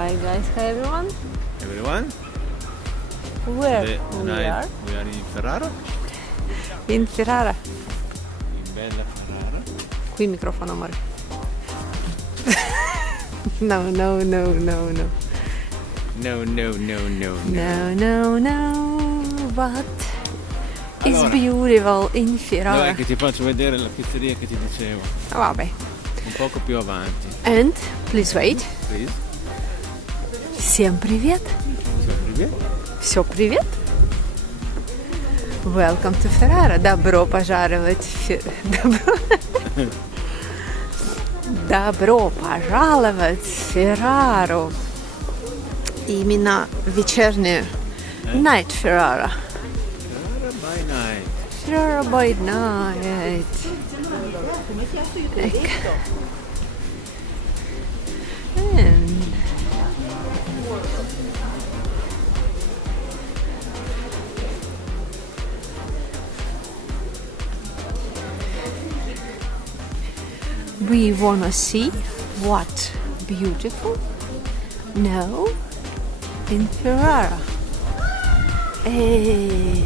Hi guys, hi everyone. Everyone? Where we are? We are in Ferrara, In Ferrara. in bella Ferrara. Qui il microfono, amore. No. No. What is Allora. beautiful in No, Ferrara? è che ti faccio vedere la pizzeria che ti dicevo, Vabbè. un poco più avanti. And, please wait. Please. Всем привет. Привет. Все привет. Welcome to Ferrara. Добро пожаловать Добро пожаловать в Феррару. Именно вечернюю Night Ferrara. Ferrara by night. Ferrara by night. Ecco. And we wanna see what beautiful now in Ferrara. Hey.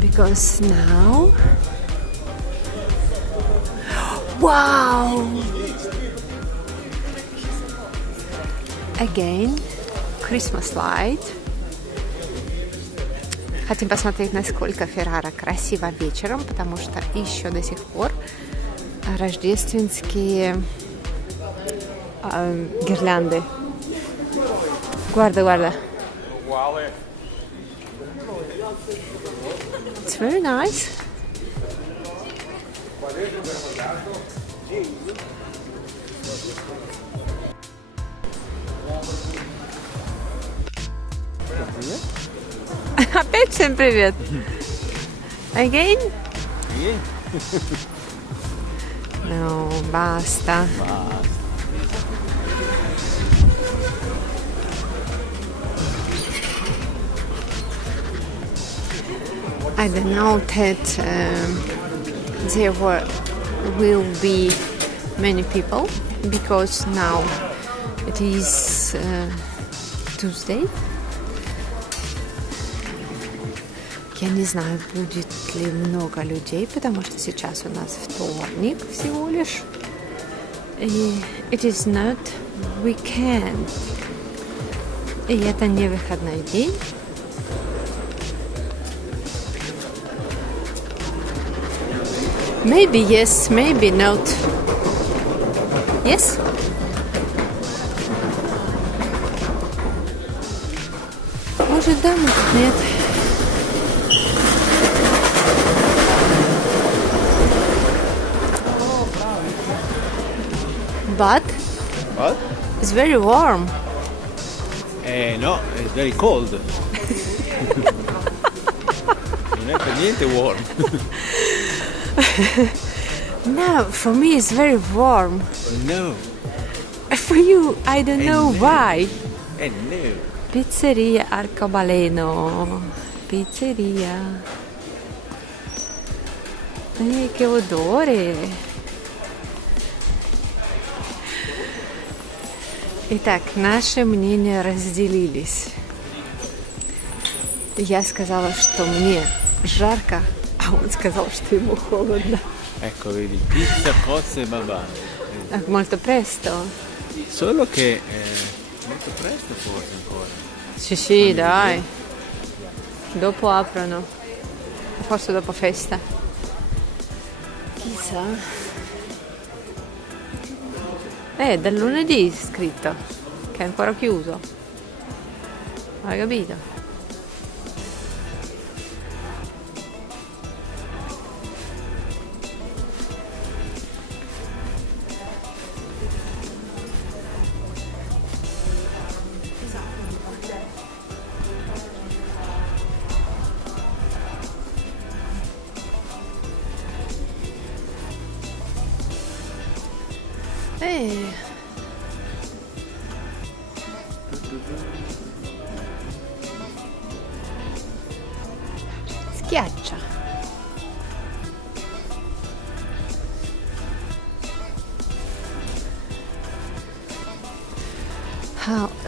Because now, wow! Again, Christmas light. Хотим посмотреть, насколько Феррара красиво вечером, потому что еще до сих пор рождественские гирлянды. Guarda. It's very nice. Опять всем привет. Again? No, basta. I don't know that there will be many people because now it is Tuesday. Я не знаю, будет ли много людей, потому что сейчас у нас вторник всего лишь. И it is not weekend. И это не выходной день. Maybe yes, maybe not. Yes? Может да, может нет. But What? it's very warm. No, it's very cold. Non è per niente warm. No, for me it's very warm. No. For you, I don't know why. No. Pizzeria Arcobaleno. Pizzeria. Che odore. Итак, наши мнения разделились. Я сказала, что мне жарко, а он сказал, что ему холодно. Ecco, vedi, pizza, cozze e babà. Molto presto. Solo che molto presto forse ancora. Sì, dai. Dopo aprono. Forse dopo festa. Chissà. Dal lunedì scritto. Che è ancora chiuso. Hai capito? Schiaccia.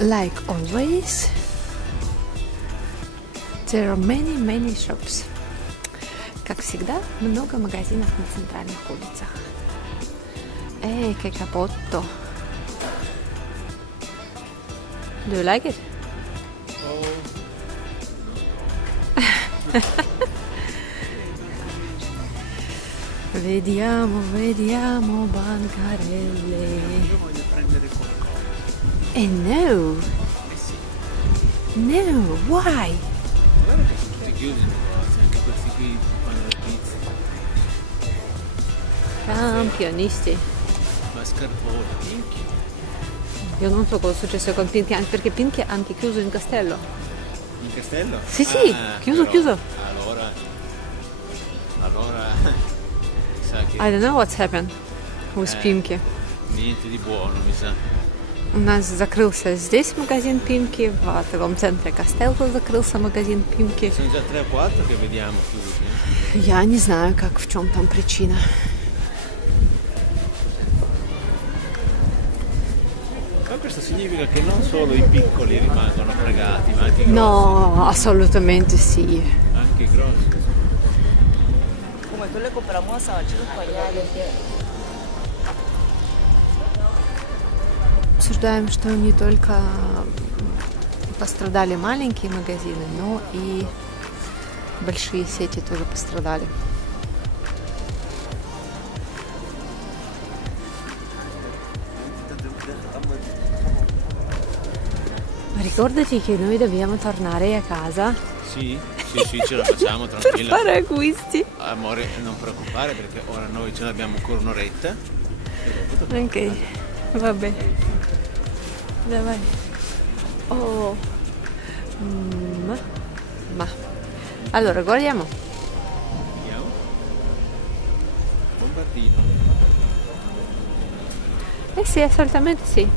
Like always, there are many shops. Как всегда, много магазинов на центральных улицах. Эй, che capotto. Do you like it? Vediamo bancarelle. Io voglio prendere qualcosa. No. No, why? Guarda che sono tutti chiusi i negozi, anche questi qui fanno le pizze. Campionisti. Mascarpone, minchia. Io non so cosa è successo con Pinchi, anche perché Pinchi è anche chiuso in castello. In castello? Sì, chiuso, però, chiuso. Allora, sa che I don't know what's happened with Pinky. niente di buono, mi sa. У нас закрылся здесь магазин Пимки, в торговом центре Костелло закрылся магазин Пимки. Sono già 3 o 4 che vediamo chiusi. Я не знаю, как, в чем там причина. Ma questo significa che non solo i piccoli rimangono fregati, ma anche i grossi. No, assolutamente sì. Anche i grossi. Come tu le compramos a 5 pañales. Обсуждаем, что не только пострадали маленькие магазины, но и большие сети тоже пострадали. Ricordati che noi dobbiamo tornare a casa Sì, ce la facciamo per tranquilla. fare acquisti. Amore, non preoccupare perché ora noi ce l'abbiamo ancora un'oretta. Ok, vabbè. Dai. Oh. Ma. Allora, guardiamo. Vediamo. Bombardino. Eh sì, assolutamente sì.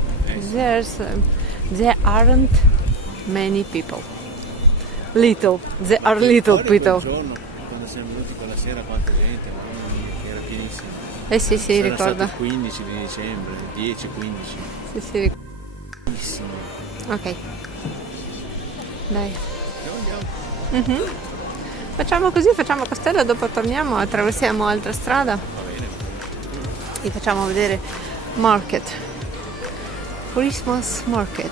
There aren't many people. There are little Fuori quel people. giorno, quando siamo venuti quella sera, quanta gente, mamma mia, che era pienissimo. Eh sì, Sarà ricordo. stato il 15 di dicembre, 10-15. Sì, ricordo. Bellissimo. Ok. Dai. Andiamo. Facciamo così, facciamo Castello, dopo torniamo, attraversiamo altra strada Va bene. e facciamo vedere market. Christmas market.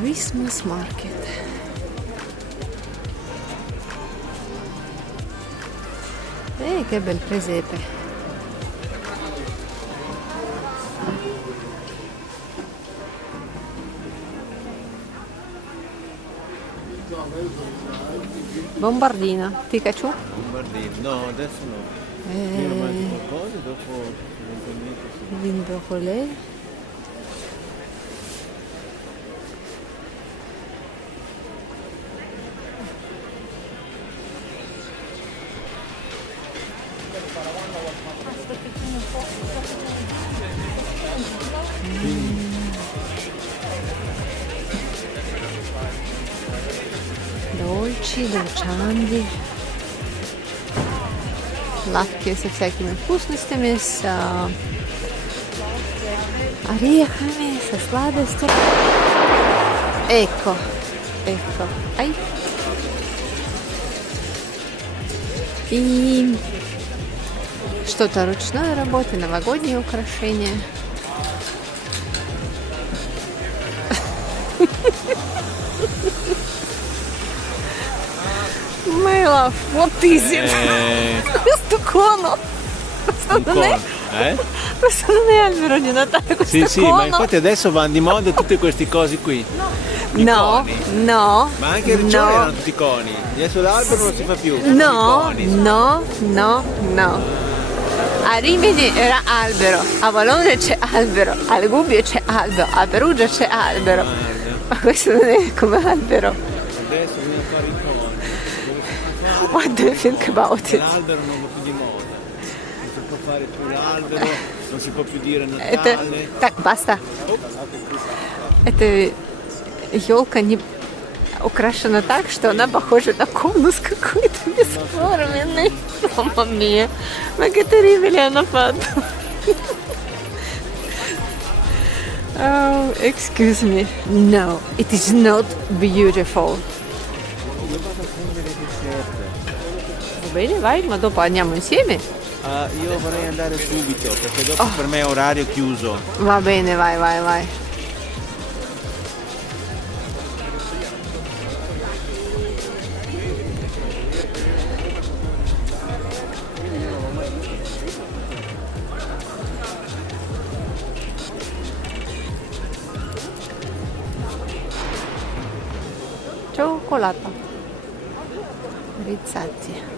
Christmas market. Che bel presepe. Bombardina, Pikachu? Bombardino. No, adesso no. Prima mangi qualcosa e dopo eventualmente sì. Vin broccolè. Dolci, долчанди. Лавки со всякими вкусностями, с орехами, со сладостями. Ecco. Ай. И что-то ручной работы, новогодние украшения. My love, what is it? Questo cono. Questo non è, questo non è albero di Natale, questo Sì, cono. ma infatti adesso vanno di moda tutte questi cosi qui. I No, coni. no. Ma anche i riccioli erano tutti coni. Adesso l'albero non si fa più. No, I coni. no. A Rimini era albero, a Bologna c'è albero, al Gubbio c'è albero, a Perugia c'è albero. Ma questo non è come albero. Adesso bisogna fare i coni. What do you think about it? L'albero non va più di moda. Non si può fare più l'albero, non si può più dire Это... Natale. Так, баста. Это елка не... украшена так, что она похожа на конус какой-то бесформенный. Мамма мия, ma che terribile hanno fatto. Oh, excuse me. No, it is not beautiful. Io vado a prendere il dessert. Va bene, vai, ma dopo andiamo insieme? Io vorrei andare subito perché dopo per me è orario chiuso. Va bene, vai, vai, vai. Cioccolata. Rizzati.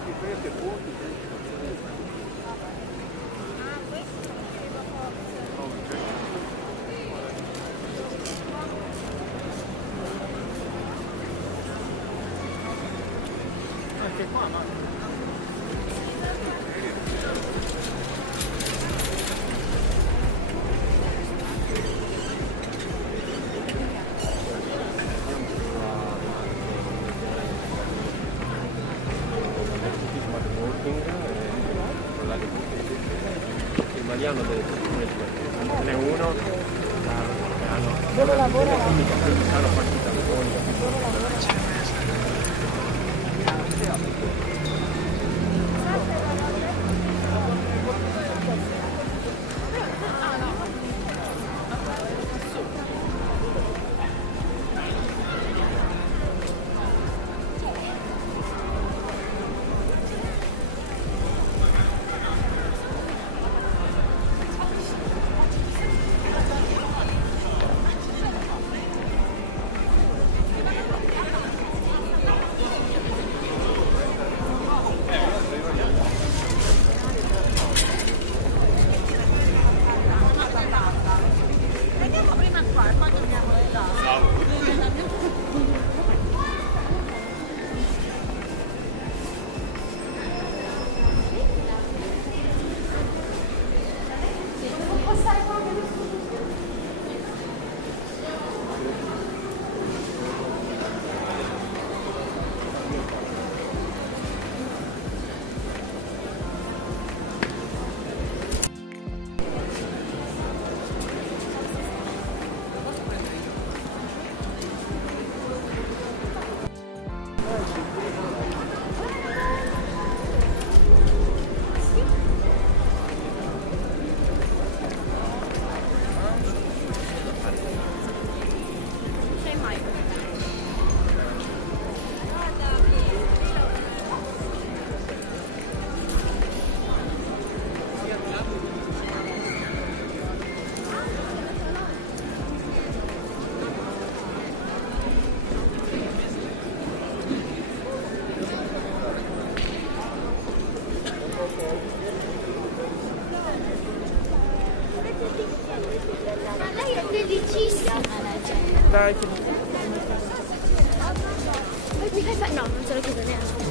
Italiano deve essere uno. Dove lavora? Ma lei è felicissima, Dai, no, non se lo chiedo neanche.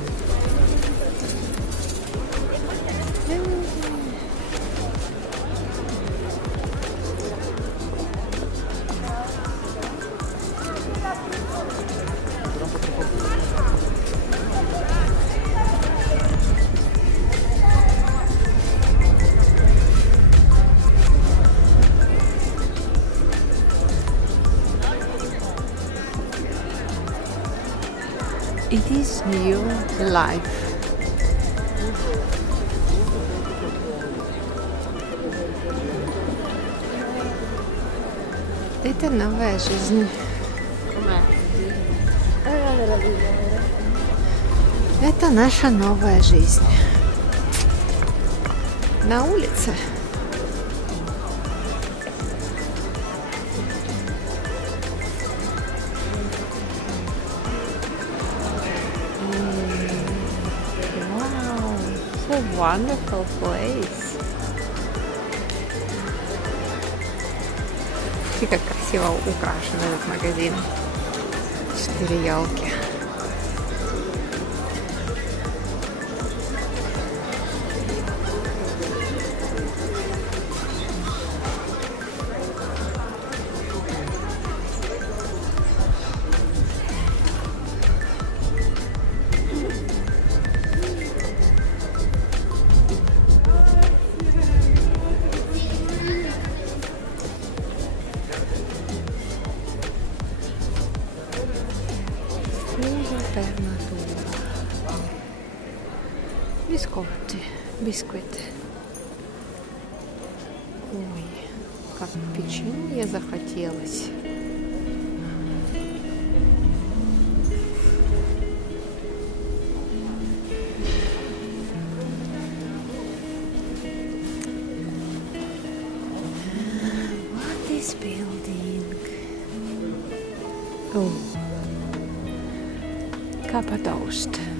It is new life. Это новая жизнь. Это наша новая жизнь. На улице. Wow, so wonderful place. И как красиво украшен этот магазин. 4 елки. бисквит. Ой, как печенье захотелось. What is building? Oh, Kappa toast.